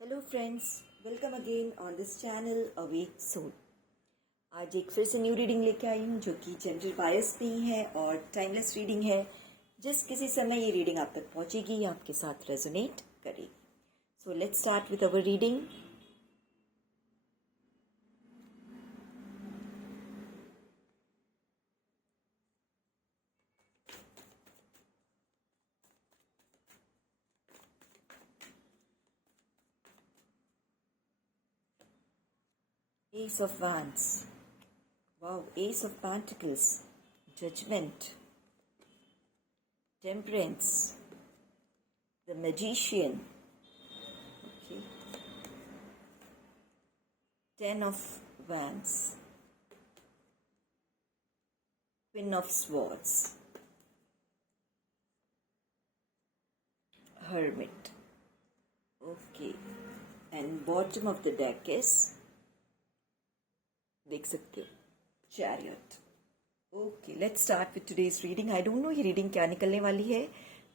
Hello friends, welcome again on this channel awake soul. आज एक फिर से न्यू रीडिंग लेके आई हूँ जो कि जेंडर बायस नहीं है और टाइमलेस रीडिंग है। जिस किसी समय ये रीडिंग आप तक पहुँचेगी, आपके साथ रेजोनेट करेगी। So let's start with our reading. Ace of Wands. Wow, Ace of Pentacles. Judgment. Temperance. The Magician. Okay. Ten of Wands. Queen of Swords. Hermit. Okay. And bottom of the deck is, देख सकते हो, chariot. Okay, let's start with today's reading. I don't know ये reading क्या निकलने वाली है,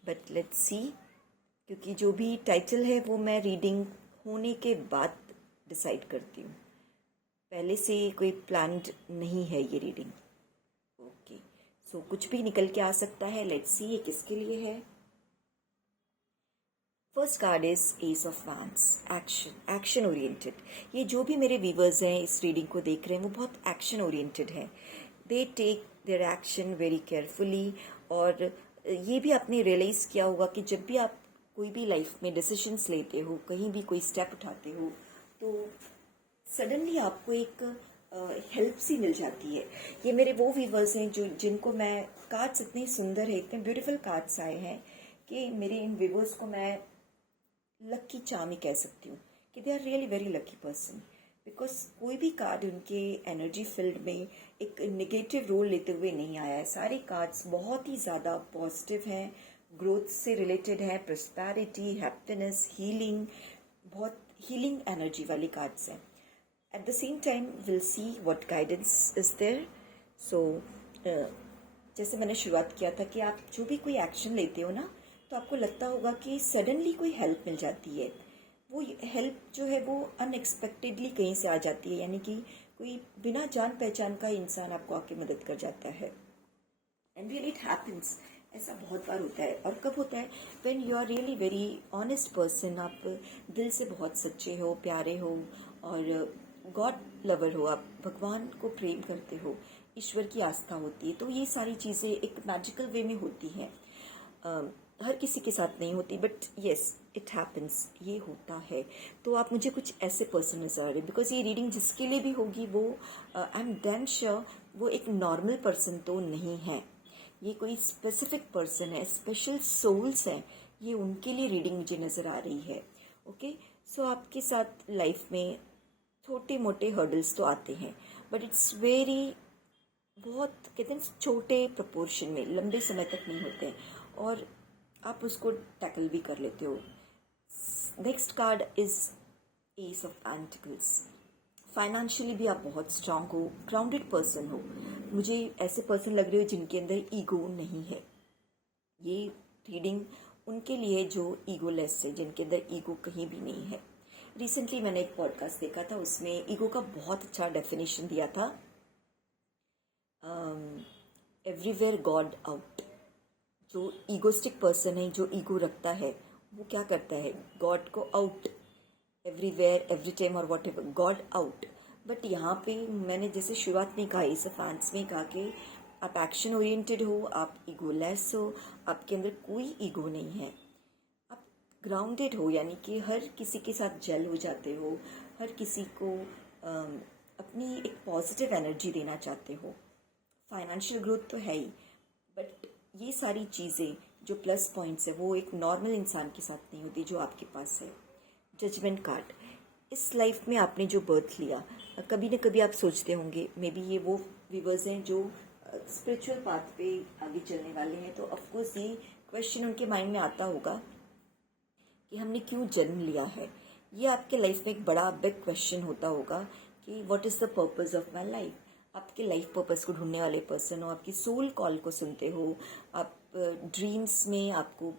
but let's see. क्योंकि जो भी टाइटल है वो मैं रीडिंग होने के बाद डिसाइड करती हूँ, पहले से कोई प्लान्ड नहीं है ये रीडिंग। ओके, सो कुछ भी निकल के आ सकता है। लेट्स सी ये किसके लिए है। First card is S of wands. Action oriented. ये जो भी मेरे व्यूवर्स हैं इस रीडिंग को देख रहे हैं वो बहुत एक्शन ओरिएंटेड है। They take their action very carefully. और ये भी आपने रियलाइज़ किया होगा कि जब भी आप कोई भी लाइफ में डिसीजंस लेते हो, कहीं भी कोई स्टेप उठाते हो, तो सडनली आपको एक हेल्प सी मिल जाती है। ये मेरे वो व्यूवर्स हैं जिनको मैं, कार्ड्स इतने सुंदर है, इतने ब्यूटीफुल कार्ड्स आए हैं कि मेरे इन व्यूवर्स को मैं लकी चार्म ही कह सकती हूँ कि they are really very lucky person. Because कोई भी कार्ड उनके एनर्जी फील्ड में एक नेगेटिव रोल लेते हुए नहीं आया है। सारे कार्ड्स बहुत ही ज़्यादा पॉजिटिव हैं, ग्रोथ से रिलेटेड हैं, प्रॉस्पेरिटी, हैप्पीनेस, हीलिंग, बहुत हीलिंग एनर्जी वाली कार्ड्स हैं। At the same time will see what guidance is there. So जैसे मैंने शुरुआत किया था कि आप जो भी कोई एक्शन लेते हो ना, तो आपको लगता होगा कि सडनली कोई हेल्प मिल जाती है। वो हेल्प जो है वो अनएक्सपेक्टेडली कहीं से आ जाती है, यानी कि कोई बिना जान पहचान का इंसान आपको आके मदद कर जाता है। And really it happens. ऐसा बहुत बार होता है। और कब होता है? When you are really very honest person. आप दिल से बहुत सच्चे हो, प्यारे हो और गॉड लवर हो, आप भगवान को प्रेम करते हो, ईश्वर की आस्था होती है। तो ये सारी चीज़ें एक मैजिकल वे में होती हैं। हर किसी के साथ नहीं होती, बट येस इट हैपन्स, ये होता है। तो आप मुझे कुछ ऐसे पर्सन नजर आ रहे हैं। बिकॉज ये रीडिंग जिसके लिए भी होगी वो, आई एम डैम श्योर, वो एक नॉर्मल पर्सन तो नहीं है। ये कोई स्पेसिफिक पर्सन है, स्पेशल सोल्स हैं, ये उनके लिए रीडिंग मुझे नजर आ रही है। ओके, सो आपके साथ लाइफ में छोटे मोटे हर्डल्स तो आते हैं, बट इट्स वेरी, बहुत कहते हैं छोटे प्रपोर्शन में, लंबे समय तक नहीं होते हैं और आप उसको टैकल भी कर लेते हो। Next card is S of pentacles. Financially भी आप बहुत स्ट्रांग हो, ग्राउंडेड पर्सन हो। मुझे ऐसे पर्सन लग रहे हो जिनके अंदर ईगो नहीं है। ये रीडिंग उनके लिए जो ईगोलेस है, जिनके अंदर ईगो कहीं भी नहीं है। रिसेंटली मैंने एक पॉडकास्ट देखा था, उसमें ईगो का बहुत अच्छा डेफिनेशन दिया था। Everywhere God out. जो ईगोस्टिक पर्सन है, जो ईगो रखता है, वो क्या करता है? गॉड को आउट, एवरीवेयर, एवरी टाइम और what ever, God out. But यहाँ पे मैंने जैसे शुरुआत में कहा, इस फैंस में कहा कि आप एक्शन ओरिएंटेड हो, आप ईगोलेस हो, आपके अंदर कोई ईगो नहीं है, आप ग्राउंडेड हो, यानी कि हर किसी के साथ जेल हो जाते हो, हर किसी को अपनी एक पॉजिटिव एनर्जी देना चाहते हो। फाइनेंशियल ग्रोथ तो है ही, बट ये सारी चीज़ें जो प्लस पॉइंट्स है वो एक नॉर्मल इंसान के साथ नहीं होती जो आपके पास है। Judgement card. इस लाइफ में आपने जो बर्थ लिया, कभी न कभी आप सोचते होंगे, मे बी ये वो व्यूवर्स हैं जो स्पिरिचुअल पाथ पे आगे चलने वाले हैं, तो ऑफकोर्स ये क्वेश्चन उनके माइंड में आता होगा कि हमने क्यों जन्म लिया है। ये आपके लाइफ में एक बड़ा बिग क्वेश्चन होता होगा कि what is the purpose of my life. आपके लाइफ पर्पस को ढूंढने वाले पर्सन हो, आपकी सोल कॉल को सुनते हो, आप ड्रीम्स में आपको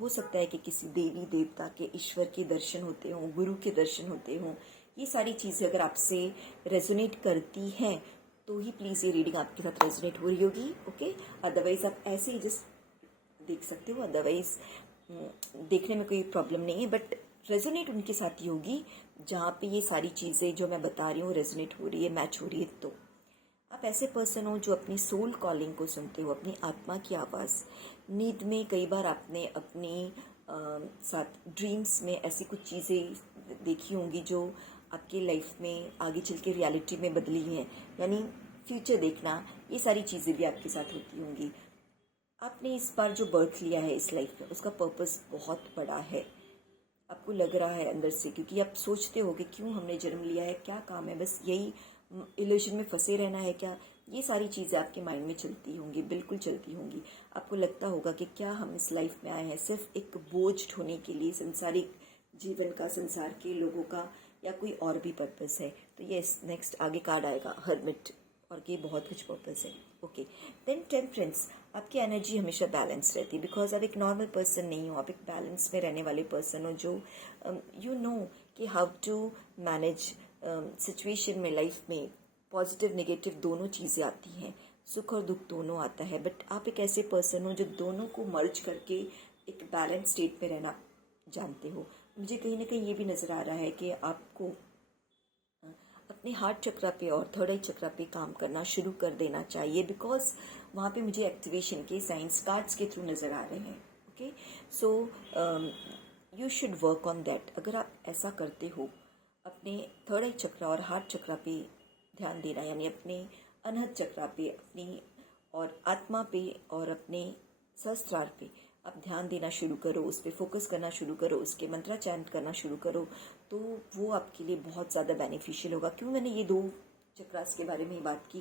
हो सकता है कि किसी देवी देवता के, ईश्वर के दर्शन होते हों, गुरु के दर्शन होते हों। ये सारी चीज़ें अगर आपसे रेजोनेट करती हैं तो ही प्लीज़ ये रीडिंग आपके साथ रेजोनेट हो रही होगी, ओके। अदरवाइज आप ऐसे ही जस्ट देख सकते हो, अदरवाइज देखने में कोई प्रॉब्लम नहीं है, बट रेजोनेट उनके साथ ही होगी जहाँ पे ये सारी चीज़ें जो मैं बता रही हूँ रेजोनेट हो रही है, मैच हो रही है। तो आप ऐसे पर्सन हो जो अपनी सोल कॉलिंग को सुनते हो, अपनी आत्मा की आवाज़। नींद में कई बार आपने अपनी साथ ड्रीम्स में ऐसी कुछ चीज़ें देखी होंगी जो आपकी लाइफ में आगे चल के रियलिटी में बदली हैं, यानी फ्यूचर देखना, ये सारी चीज़ें भी आपके साथ होती होंगी। आपने इस बार जो बर्थ लिया है इस लाइफ में, उसका पर्पस बहुत बड़ा है, आपको लग रहा है अंदर से, क्योंकि आप सोचते हो कि क्यों हमने जन्म लिया है, क्या काम है, बस यही इल्यूजन में फंसे रहना है क्या। ये सारी चीज़ें आपके माइंड में चलती होंगी, बिल्कुल चलती होंगी। आपको लगता होगा कि क्या हम इस लाइफ में आए हैं सिर्फ एक बोझ ढोने के लिए, संसारिक जीवन का, संसार के लोगों का, या कोई और भी पर्पस है। तो ये नेक्स्ट आगे कार्ड आएगा हर्मिट, और कि बहुत कुछ पर्पस है, ओके। देन टेम्परेंस, आपकी एनर्जी हमेशा बैलेंस रहती है, बिकॉज आप एक नॉर्मल पर्सन नहीं हो, आप एक बैलेंस में रहने वाले पर्सन हो, जो यू नो कि हाउ टू मैनेज सिचुएशन में, लाइफ में पॉजिटिव नेगेटिव दोनों चीज़ें आती हैं, सुख और दुख दोनों आता है, बट आप एक ऐसे पर्सन हो जो दोनों को मर्ज करके एक बैलेंस स्टेट में रहना जानते हो। मुझे कहीं ना कहीं ये भी नज़र आ रहा है कि आपको अपने हार्ट चक्रा पे और थर्ड आई चक्रा पे काम करना शुरू कर देना चाहिए, बिकॉज वहाँ पे मुझे एक्टिवेशन के साइंस कार्ड्स के थ्रू नज़र आ रहे हैं, okay. So you should work on that. अगर आप ऐसा करते हो, अपने थर्ड आई चक्रा और हार्ट चक्रा पे ध्यान देना, यानी अपने अनहद चक्रा पे, अपनी और आत्मा पे और अपने सहस्त्रार पे आप ध्यान देना शुरू करो, उस पर फोकस करना शुरू करो, उसके मंत्रा चैंट करना शुरू करो, तो वो आपके लिए बहुत ज़्यादा बेनिफिशियल होगा। क्यों मैंने ये 2 चक्रास के बारे में बात की,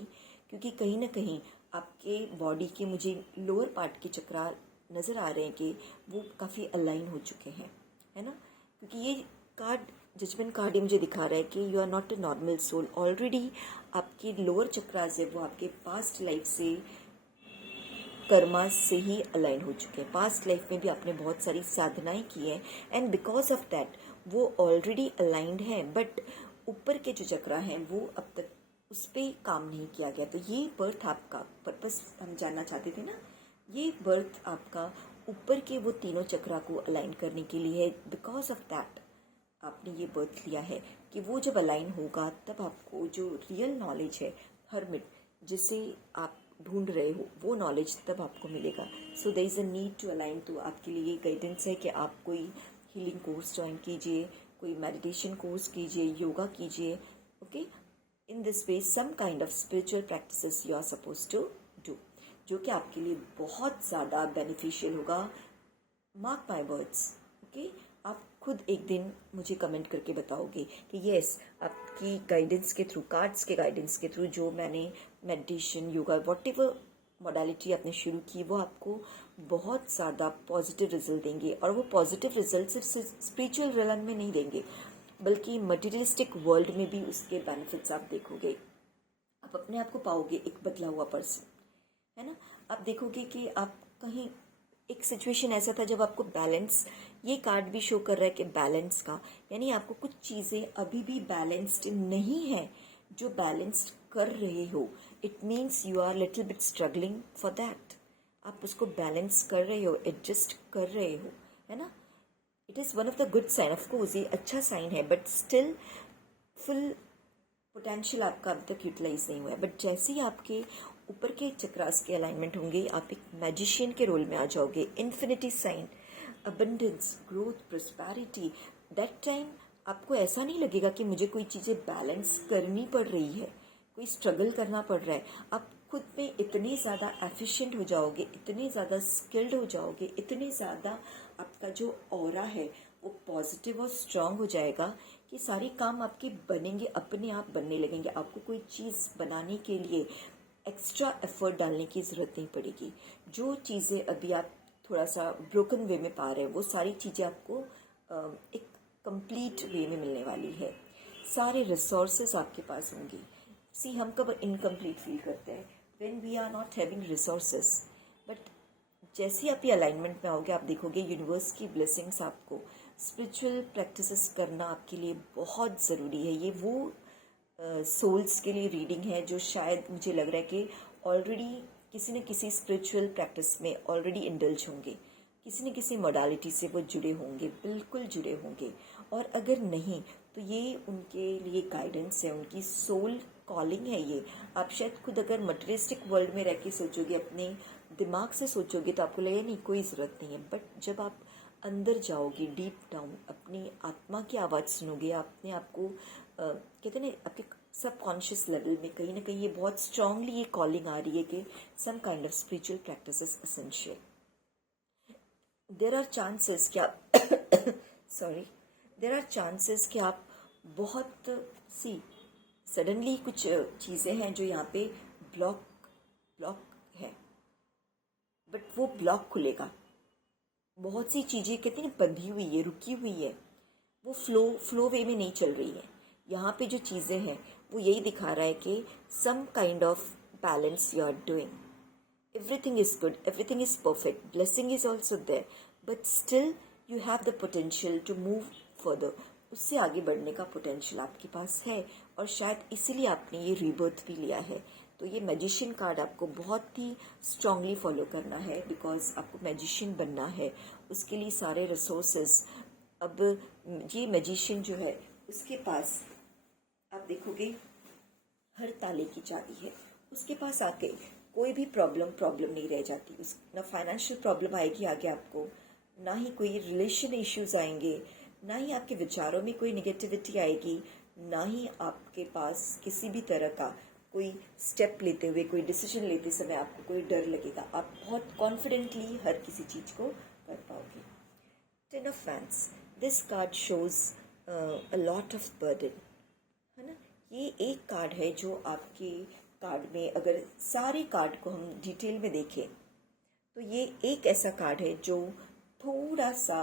क्योंकि कहीं ना कहीं आपके बॉडी के मुझे लोअर पार्ट के चक्रा नज़र आ रहे हैं कि वो काफ़ी अलाइन हो चुके हैं, है ना। क्योंकि ये कार्ड, जजमेंट कार्ड, ये मुझे दिखा रहा है कि you are not a normal soul. Already आपके लोअर चक्रास है वो आपके पास्ट लाइफ से, कर्मा से ही अलाइन हो चुके हैं। पास्ट लाइफ में भी आपने बहुत सारी साधनाएं की हैं, एंड बिकॉज ऑफ दैट वो ऑलरेडी अलाइंड हैं, बट ऊपर के जो चक्रा हैं वो अब तक उस पर काम नहीं किया गया। तो ये बर्थ आपका पर्पस हम जानना चाहते थे ना, ये बर्थ आपका ऊपर के वो तीनों चक्रा को अलाइन करने के लिए है। बिकॉज ऑफ दैट आपने ये बर्थ लिया है कि वो जब अलाइन होगा तब आपको जो रियल नॉलेज है, हर्मिट, जिसे आप ढूंढ रहे हो, वो नॉलेज तब आपको मिलेगा। So there is a need to align. तो आपके लिए गाइडेंस है कि आप कोई हीलिंग कोर्स ज्वाइन कीजिए, कोई मेडिटेशन कोर्स कीजिए, योगा कीजिए, okay. In this way some kind of spiritual practices you are suppose to do, जो कि आपके लिए बहुत ज़्यादा बेनिफिशियल होगा। Mark my words, okay. आप खुद एक दिन मुझे कमेंट करके बताओगे कि यस, आपकी गाइडेंस के थ्रू, कार्ड्स के गाइडेंस के थ्रू जो मैंने मेडिटेशन, योगा, व्हाटएवर मॉडलिटी आपने शुरू की, वो आपको बहुत ज़्यादा पॉजिटिव रिजल्ट देंगे। और वो पॉजिटिव रिजल्ट सिर्फ स्पिरिचुअल रियल्म में नहीं देंगे, बल्कि मटेरियलिस्टिक वर्ल्ड में भी उसके बेनिफिट्स आप देखोगे। आप अपने आप को पाओगे एक बदला हुआ पर्सन, है ना। आप देखोगे कि आप कहीं, एक सिचुएशन ऐसा था जब आपको बैलेंस, ये कार्ड भी शो कर रहा है कि बैलेंस का, यानी आपको कुछ चीज़ें अभी भी बैलेंस्ड नहीं है जो बैलेंस्ड कर रहे हो। It means you are little bit struggling for that. आप उसको बैलेंस कर रहे हो, एडजस्ट कर रहे हो, है ना। It is one of the good sign, of course ये अच्छा साइन है, बट स्टिल फुल पोटेंशियल आपका अभी तक यूटिलाइज नहीं हुआ है। बट जैसे ही आपके ऊपर के चक्रास के अलाइनमेंट होंगे, आप एक मैजिशियन के रोल में आ जाओगे। Infinity sign, abundance, growth, prosperity, that time आपको ऐसा नहीं लगेगा कि मुझे कोई चीज़ें बैलेंस करनी पड़ रही है, कोई स्ट्रगल करना पड़ रहा है। आप खुद में इतने ज़्यादा एफिशिएंट हो जाओगे, इतने ज़्यादा स्किल्ड हो जाओगे, इतने ज़्यादा आपका जो ऑरा है वो पॉजिटिव और स्ट्रांग हो जाएगा कि सारे काम आपके बनेंगे, अपने आप बनने लगेंगे। आपको कोई चीज़ बनाने के लिए एक्स्ट्रा एफर्ट डालने की ज़रूरत नहीं पड़ेगी। जो चीज़ें अभी आप थोड़ा सा ब्रोकन वे में पा रहे हैं, वो सारी चीज़ें आपको एक कंप्लीट वे में मिलने वाली है। सारे रिसोर्सेज आपके पास होंगे। हम कब इनकम्प्लीट फील करते हैं, when we are not having resources, but जैसे ही आप ये अलाइनमेंट में आओगे आप देखोगे यूनिवर्स की ब्लेसिंग्स आपको। स्पिरिचुअल प्रैक्टिसेस करना आपके लिए बहुत ज़रूरी है। ये वो सोल्स के लिए रीडिंग है जो शायद मुझे लग रहा है कि ऑलरेडी किसी न किसी स्पिरिचुअल प्रैक्टिस में ऑलरेडी इंडल्ज होंगे, किसी न किसी मोडालिटी से वो जुड़े होंगे, बिल्कुल जुड़े होंगे। और अगर नहीं तो ये उनके लिए गाइडेंस है, उनकी सोल कॉलिंग है ये। आप शायद खुद अगर मटेरियलिस्टिक वर्ल्ड में रह के सोचोगे, अपने दिमाग से सोचोगे तो आपको लगेगा नहीं कोई ज़रूरत नहीं है। बट जब आप अंदर जाओगे, डीप डाउन अपनी आत्मा की आवाज़ सुनोगे, अपने आप को कहते हैं ना, आपके सबकॉन्शियस लेवल में कहीं ना कहीं ये बहुत स्ट्रांगली ये कॉलिंग आ रही है कि some kind of spiritual practice is essential. There are chances कि आप सॉरी देर आर चांसेस कि आप बहुत सी सडनली कुछ चीज़ें हैं जो यहाँ पे ब्लॉक है, बट वो ब्लॉक खुलेगा। बहुत सी चीज़ें कहती हैं बंधी हुई है, रुकी हुई है, वो फ्लो वे में नहीं चल रही है। यहाँ पे जो चीज़ें हैं वो यही दिखा रहा है कि some kind of balance you are doing, everything is good, everything is perfect, blessing is also there, but still you have the potential to move further। उससे आगे बढ़ने का पोटेंशियल आपके पास है और शायद इसीलिए आपने ये रीबर्थ भी लिया है। तो ये मैजिशियन कार्ड आपको बहुत ही स्ट्रांगली फॉलो करना है, बिकॉज आपको मैजिशियन बनना है। उसके लिए सारे रिसोर्सेज, अब ये मैजिशियन जो है उसके पास आप देखोगे हर ताले की चाबी है। उसके पास आके कोई भी प्रॉब्लम नहीं रह जाती। उस ना फाइनेंशियल प्रॉब्लम आएगी आगे आपको, ना ही कोई रिलेशन इश्यूज आएंगे, ना ही आपके विचारों में कोई नेगेटिविटी आएगी, ना ही आपके पास किसी भी तरह का कोई स्टेप लेते हुए, कोई डिसीजन लेते समय आपको कोई डर लगेगा। आप बहुत कॉन्फिडेंटली हर किसी चीज़ को कर पाओगे। Ten of fans, this card shows a lot of burden, है ना। ये एक कार्ड है जो आपके कार्ड में, अगर सारे कार्ड को हम डिटेल में देखें तो ये एक ऐसा कार्ड है जो थोड़ा सा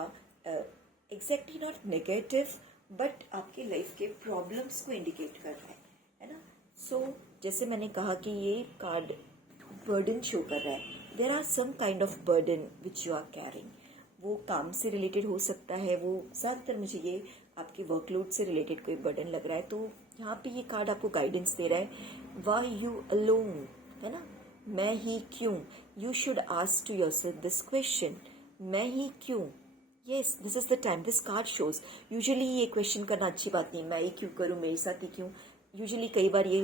एग्जैक्टली नॉट नेगेटिव बट आपके लाइफ के प्रॉब्लम्स को इंडिकेट कर रहा है ना। सो जैसे मैंने कहा कि ये कार्ड बर्डन शो कर रहा है। There are some kind of burden which you are carrying. वो काम से रिलेटेड हो सकता है, वो ज़्यादातर मुझे ये आपके वर्कलोड से रिलेटेड कोई बर्डन लग रहा है। तो यहाँ पे ये कार्ड आपको गाइडेंस दे रहा है, वाई यू अलोन, है ना। मैं ही क्यों, you should ask to yourself this question, मैं ही क्यों। Yes, this is the time, this card shows. Usually ये क्वेश्चन करना अच्छी बात नहीं, मैं ही क्यों करूँ, मेरे साथ ही क्यों। यूजुअली कई बार ये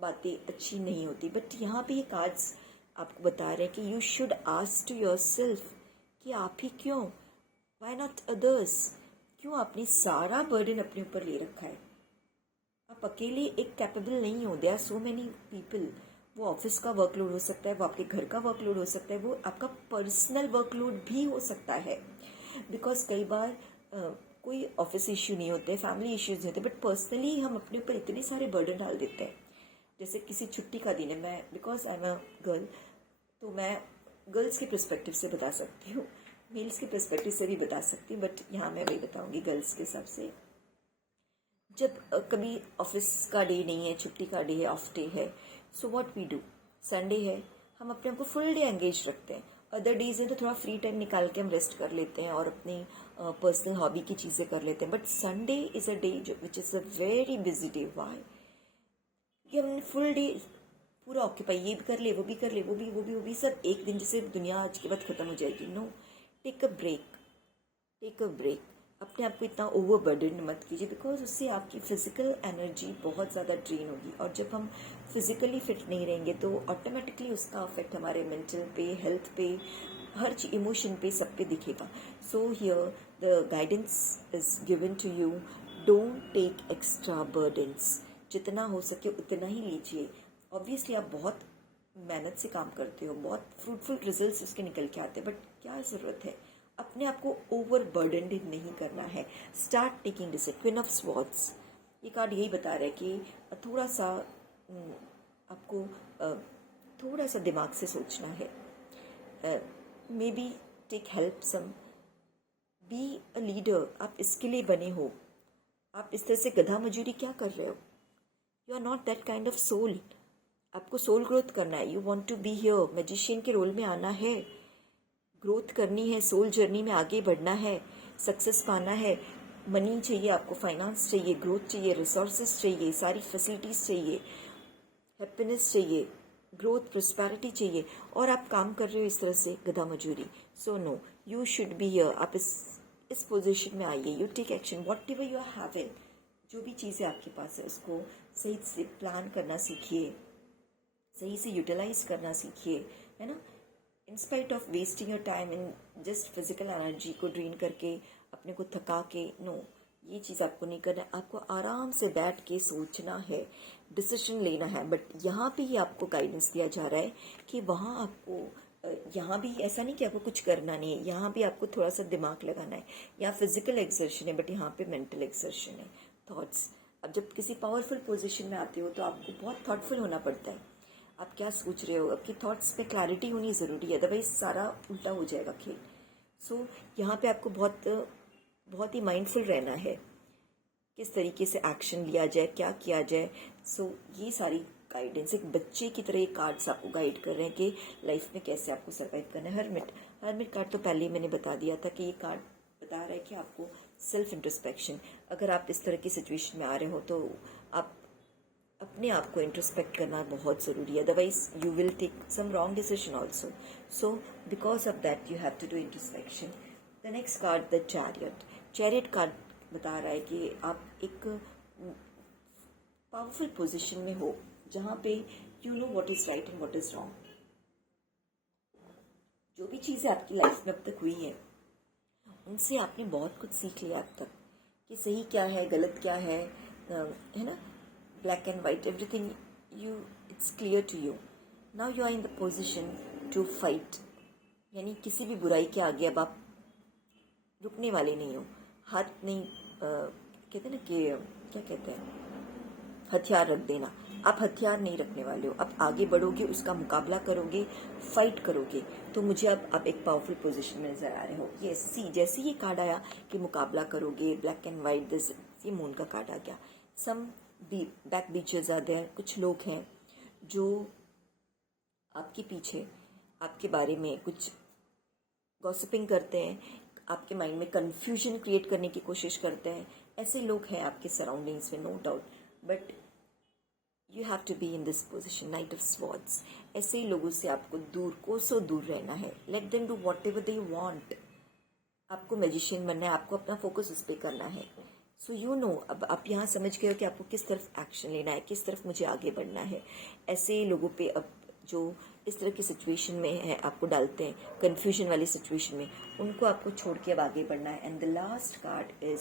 बातें अच्छी नहीं होती, बट यहाँ पे ये कार्ड्स आपको बता रहे हैं कि you should ask to yourself कि आप ही क्यों, वाई नॉट अदर्स। क्यों आपने सारा बर्डन अपने ऊपर ले रखा है। आप अकेले एक कैपेबल नहीं हो। There are so many people. वो ऑफिस का वर्कलोड हो सकता है, वो आपके घर का वर्कलोड हो सकता है, वो आपका पर्सनल वर्कलोड भी हो सकता है। बिकॉज कई बार कोई ऑफिस इश्यू नहीं होते, फैमिली इश्यूज नहीं होते, बट पर्सनली हम अपने ऊपर इतने सारे बर्डन डाल देते हैं। जैसे किसी छुट्टी का दिन है, मैं because I am a girl तो मैं गर्ल्स के पर्सपेक्टिव से बता सकती हूँ, मेल्स के पर्सपेक्टिव से भी बता सकती हूँ, बट यहाँ मैं वही बताऊँगी गर्ल्स के हिसाब से। जब कभी ऑफिस का डे नहीं है, छुट्टी का डे है, ऑफ डे है, so what we do, Sunday है, हम अपने आप को फुल डे एंगेज रखते हैं। अदर डेज हैं तो थोड़ा फ्री टाइम निकाल के हम रेस्ट कर लेते हैं और अपनी पर्सनल हॉबी की चीज़ें कर लेते हैं। But Sunday is a day which is a very busy day. Why कि हमने फुल डे पूरा ऑक्यूपाई, ये भी कर ले, वो भी कर ले, वो भी सब एक दिन जैसे दुनिया आज के बाद ख़त्म हो जाएगी। No, take a break, take a break. अपने आप को इतना ओवर बर्डन मत कीजिए, बिकॉज उससे आपकी फिजिकल एनर्जी बहुत ज़्यादा ड्रेन होगी। और जब हम फिजिकली फिट नहीं रहेंगे तो ऑटोमेटिकली उसका अफेक्ट हमारे मेंटल पे, हेल्थ पे, हर इमोशन पे, सब पे दिखेगा। So here the guidance is given to you, don't take extra burdens. जितना हो सके उतना ही लीजिए। ऑब्वियसली आप बहुत मेहनत से काम करते हो, बहुत फ्रूटफुल रिजल्ट्स उसके निकल के आते हैं, बट क्या ज़रूरत है, अपने आप को ओवर बर्डनड नहीं करना है। Start taking decision. Queen of swords, ये कार्ड यही बता रहा है कि थोड़ा सा आपको थोड़ा सा दिमाग से सोचना है। Maybe take help some, be a leader. आप इसके लिए बने हो। आप इस तरह से गधा मजूरी क्या कर रहे हो। You are not that kind of soul. आपको सोल ग्रोथ करना है। You want to be here, magician के रोल में आना है। ग्रोथ करनी है, सोल जर्नी में आगे बढ़ना है, सक्सेस पाना है, मनी चाहिए आपको, फाइनेंस चाहिए, ग्रोथ चाहिए, रिसोर्सेज चाहिए, सारी फैसिलिटीज़ चाहिए, हैप्पीनेस चाहिए, ग्रोथ प्रोस्पेरिटी चाहिए, और आप काम कर रहे हो इस तरह से गधा मजूरी. So no, you should be here. आप इस पोजीशन में आइए. You take action whatever you are having. जो भी चीज़ें आपके पास है उसको सही से प्लान करना सीखिए, सही से यूटिलाइज करना सीखिए, है ना. In spite of wasting your time in just physical energy को ड्रेन करके, अपने को थका के, नो, ये चीज़ आपको नहीं करना है. आपको आराम से बैठ के सोचना है, डिसीजन लेना है. बट यहाँ पे ही आपको गाइडेंस दिया जा रहा है कि वहाँ आपको यहाँ भी ऐसा नहीं कि आपको कुछ करना नहीं है, यहाँ भी आपको थोड़ा सा दिमाग लगाना है. यहाँ फिजिकल एक्सर्शन है बट यहाँ पे मेंटल एक्सर्शन है, थॉट्स. अब जब किसी पावरफुल पोजीशन में आते हो तो आपको बहुत थॉटफुल होना पड़ता है. आप क्या सोच रहे हो, आपकी थॉट्स पे क्लैरिटी होनी ज़रूरी है, अदरवाइज सारा उल्टा हो जाएगा खेल. सो यहाँ पे आपको बहुत ही माइंडफुल रहना है, किस तरीके से एक्शन लिया जाए, क्या किया जाए. सो ये सारी गाइडेंस एक बच्चे की तरह, ये कार्ड्स आपको गाइड कर रहे हैं कि लाइफ में कैसे आपको सर्वाइव करना है. हरमिट कार्ड तो पहले ही मैंने बता दिया था कि ये कार्ड बता रहा है कि आपको सेल्फ इंट्रोस्पेक्शन, अगर आप इस तरह की सिचुएशन में आ रहे हो तो आप अपने आप को इंट्रोस्पेक्ट करना बहुत ज़रूरी है, otherwise you will take some wrong decision also. So because of that you have to do introspection. The next card, the chariot card बता रहा है कि आप एक पावरफुल पोजीशन में हो जहाँ पे you know what is right and what is wrong. जो भी चीज़ें आपकी लाइफ में अब तक हुई है उनसे आपने बहुत कुछ सीख लिया अब तक, कि सही क्या है, गलत क्या है ना. Black and white, everything you, it's clear to you. Now you are in the position to fight, यानी किसी भी बुराई के आगे अब आप रुकने वाले नहीं हो. हाथ नहीं, कहते ना कि क्या कहते हैं, हथियार रख देना. आप हथियार नहीं रखने वाले हो, आप आगे बढ़ोगे, उसका मुकाबला करोगे, फाइट करोगे. तो मुझे अब आप एक पावरफुल पोजीशन में नजर आ रहे हो. ये सी, जैसे ये कार्ड आया कि मुकाबला करोगे, ब्लैक एंड वाइट, दिस, ये मून का कार्ड आ गया. Some back bitches are there. कुछ लोग हैं जो आपके पीछे आपके बारे में कुछ गॉसिपिंग करते हैं, आपके माइंड में कंफ्यूजन क्रिएट करने की कोशिश करते हैं. ऐसे लोग हैं आपके सराउंडिंग्स में, no doubt. But you have to be in this position, knight of swords. ऐसे ही लोगों से आपको दूर, कोसों दूर रहना है. Let them do what ever they want. आपको मैजिशियन बनना है, आपको अपना फोकस उस पर करना है. सो यू नो, अब आप यहाँ समझ गए हो कि आपको किस तरफ एक्शन लेना है, किस तरफ मुझे आगे बढ़ना है. ऐसे लोगों पे अब जो इस तरह की सिचुएशन में है, आपको डालते हैं कंफ्यूजन वाली सिचुएशन में, उनको आपको छोड़ के अब आगे बढ़ना है. And the last card is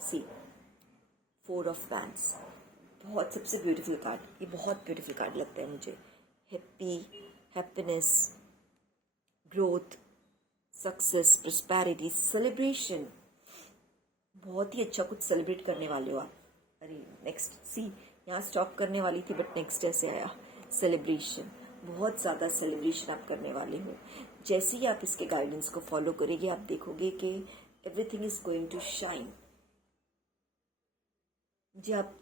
see, 4 of wands. बहुत सबसे ब्यूटीफुल कार्ड, ये बहुत ब्यूटीफुल कार्ड लगता है मुझे. Happiness, growth, success, prosperity, celebration. बहुत ही अच्छा कुछ सेलिब्रेट करने वाले हो आप. अरे नेक्स्ट सी, यहाँ स्टॉप करने वाली थी बट नेक्स्ट ऐसे आया, सेलिब्रेशन. बहुत ज़्यादा सेलिब्रेशन आप करने वाले हो. जैसे ही आप इसके गाइडेंस को फॉलो करेंगे आप देखोगे कि everything is going to shine. जी, आप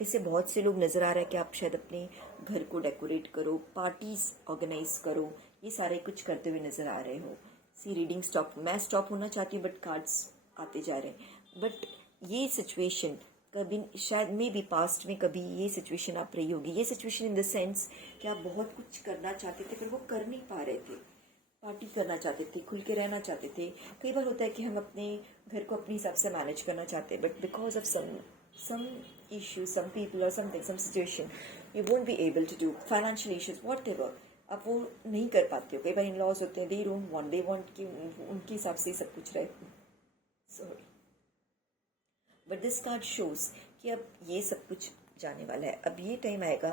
में से बहुत से लोग नज़र आ रहा है कि आप शायद अपने घर को डेकोरेट करो, पार्टीज ऑर्गेनाइज करो, ये सारे कुछ करते हुए नज़र आ रहे हो. सी, रीडिंग स्टॉप, मैं स्टॉप होना चाहती हूँ बट कार्ड्स आते जा रहे हैं. बट ये सिचुएशन कभी शायद मे बी पास्ट में कभी ये सिचुएशन आप रही होगी. ये सिचुएशन इन द सेंस कि आप बहुत कुछ करना चाहते थे पर वो कर नहीं पा रहे थे. पार्टी करना चाहते थे, खुल के रहना चाहते थे. कई बार होता है कि हम अपने घर को अपने हिसाब से मैनेज करना चाहते हैं but because of some issues, some people or something, some situation, you won't be able to do. Financial issues, whatever, आप वो नहीं कर पाते हो. कई बार इन लॉज होते हैं, they want कि उनके हिसाब से सब कुछ रहे. Sorry, but this card shows कि अब ये सब कुछ जाने वाला है. अब ये टाइम आएगा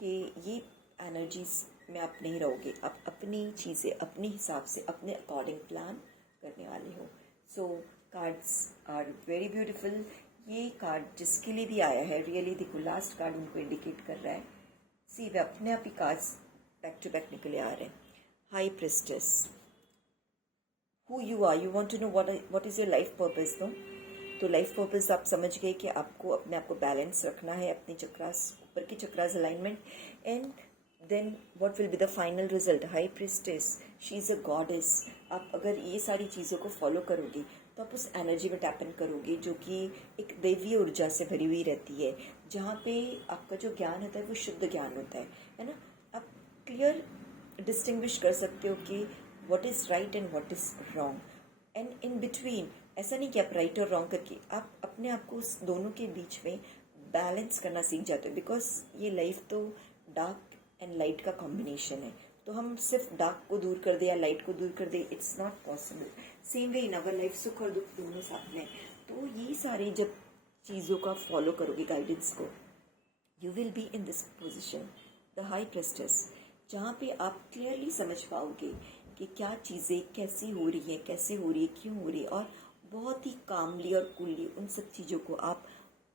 कि ये एनर्जीज में आप नहीं रहोगे. आप अपनी चीज़ें अपने हिसाब से, अपने अकॉर्डिंग प्लान करने वाले हो. सो कार्ड्स आर वेरी ब्यूटिफुल. ये कार्ड जिसके लिए भी आया है, रियली देखो, लास्ट कार्ड उनको इंडिकेट कर रहा है. सी, वे अपने आप ही कार्ड्स बैक टू बैक निकले आ रहे हैं. High priestess, who you are, you want to know what is your life purpose. तो लाइफ पर्पस आप समझ गए कि आपको अपने आप को बैलेंस रखना है, अपने चक्रास, ऊपर के chakras alignment. And then what will be the final result? High priestess, she is a goddess. आप अगर ये सारी चीज़ों को फॉलो करोगे तो आप उस एनर्जी में टैप इन करोगे जो कि एक दैवीय ऊर्जा से भरी हुई रहती है, जहाँ पे आपका जो ज्ञान होता है वो शुद्ध ज्ञान होता है ना। आप क्लियर डिस्टिंग्विश कर सकते हो कि what is right and what is wrong, and in between. ऐसा नहीं कि आप राइट और रॉन्ग करके आप अपने आप को उस दोनों के बीच में बैलेंस करना सीख जाते हो, बिकॉज ये लाइफ तो डार्क एंड लाइट का कॉम्बिनेशन है। तो हम सिर्फ डार्क को दूर कर दे या लाइट को दूर कर दे, it's not possible. Same way in our life, सुख और दुख दोनों साथ में। तो ये सारी जब चीज़ों का फॉलो करोगे, गाइडेंस को, you will be in this position, the high प्रेस्टेस, जहाँ पे आप क्लियरली समझ पाओगे कि क्या चीज़ें कैसी हो रही है, कैसे हो रही है, क्यों हो रही है, और बहुत ही कामली और कूलली उन सब चीज़ों को आप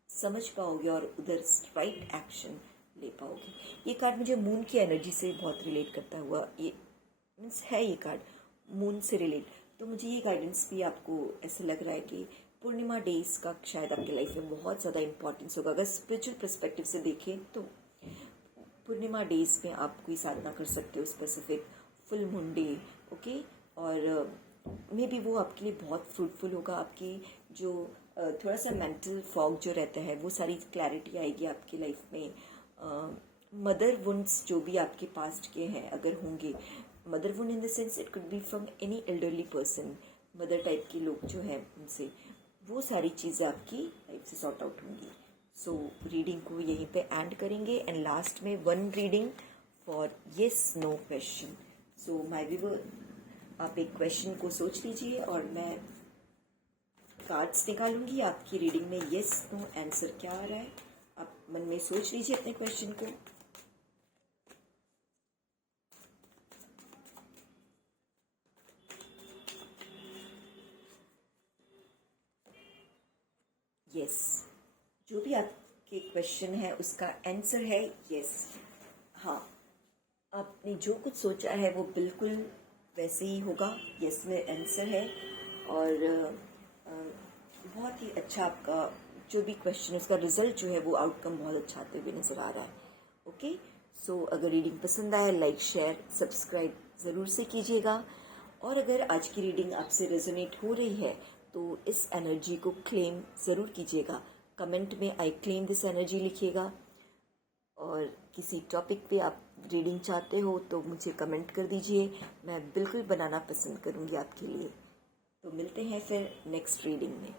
समझ पाओगे और उधर राइट एक्शन ले पाओगे। ये कार्ड मुझे मून की एनर्जी से बहुत रिलेट करता हुआ, ये मीन्स है ये कार्ड मून से रिलेट। तो मुझे ये गाइडेंस भी आपको ऐसा लग रहा है कि पूर्णिमा डेज का शायद आपके लाइफ में बहुत ज़्यादा इंपॉर्टेंस होगा। अगर स्पिरिचुअल पर्सपेक्टिव से देखें तो पूर्णिमा डेज में आप कोई साधना कर सकते हो, specific full moon day, okay. और मे बी वो आपके लिए बहुत फ्रूटफुल होगा। आपकी जो थोड़ा सा मेंटल फॉग जो रहता है वो सारी क्लैरिटी आएगी आपकी लाइफ में। मदर वुंड्स जो भी आपके पास्ट के हैं अगर होंगे, mother wound in the sense it could be from any elderly person, mother type के लोग जो हैं उनसे, वो सारी चीज़ें आपकी लाइफ से सॉर्ट आउट होंगी। सो रीडिंग को यहीं पे एंड करेंगे एंड लास्ट में one reading for yes no question. So my viewer, आप एक क्वेश्चन को सोच लीजिए और मैं कार्ड्स निकालूंगी। आपकी रीडिंग में येस नो आंसर क्या आ रहा है, आप मन में सोच लीजिए अपने क्वेश्चन को। यस, जो भी आपके क्वेश्चन है उसका आंसर है यस। हाँ, आपने जो कुछ सोचा है वो बिल्कुल वैसे ही होगा, यस में आंसर है। और बहुत ही अच्छा आपका जो भी क्वेश्चन, उसका रिजल्ट जो है वो आउटकम बहुत अच्छा आते हुए नज़र आ रहा है। ओके, सो अगर रीडिंग पसंद आए, लाइक शेयर सब्सक्राइब ज़रूर से कीजिएगा। और अगर आज की रीडिंग आपसे रेजोनेट हो रही है तो इस एनर्जी को क्लेम ज़रूर कीजिएगा। कमेंट में आई क्लेम दिस एनर्जी लिखिएगा। और किसी टॉपिक पे आप रीडिंग चाहते हो तो मुझे कमेंट कर दीजिए, मैं बिल्कुल बनाना पसंद करूँगी आपके लिए। तो मिलते हैं फिर नेक्स्ट रीडिंग में।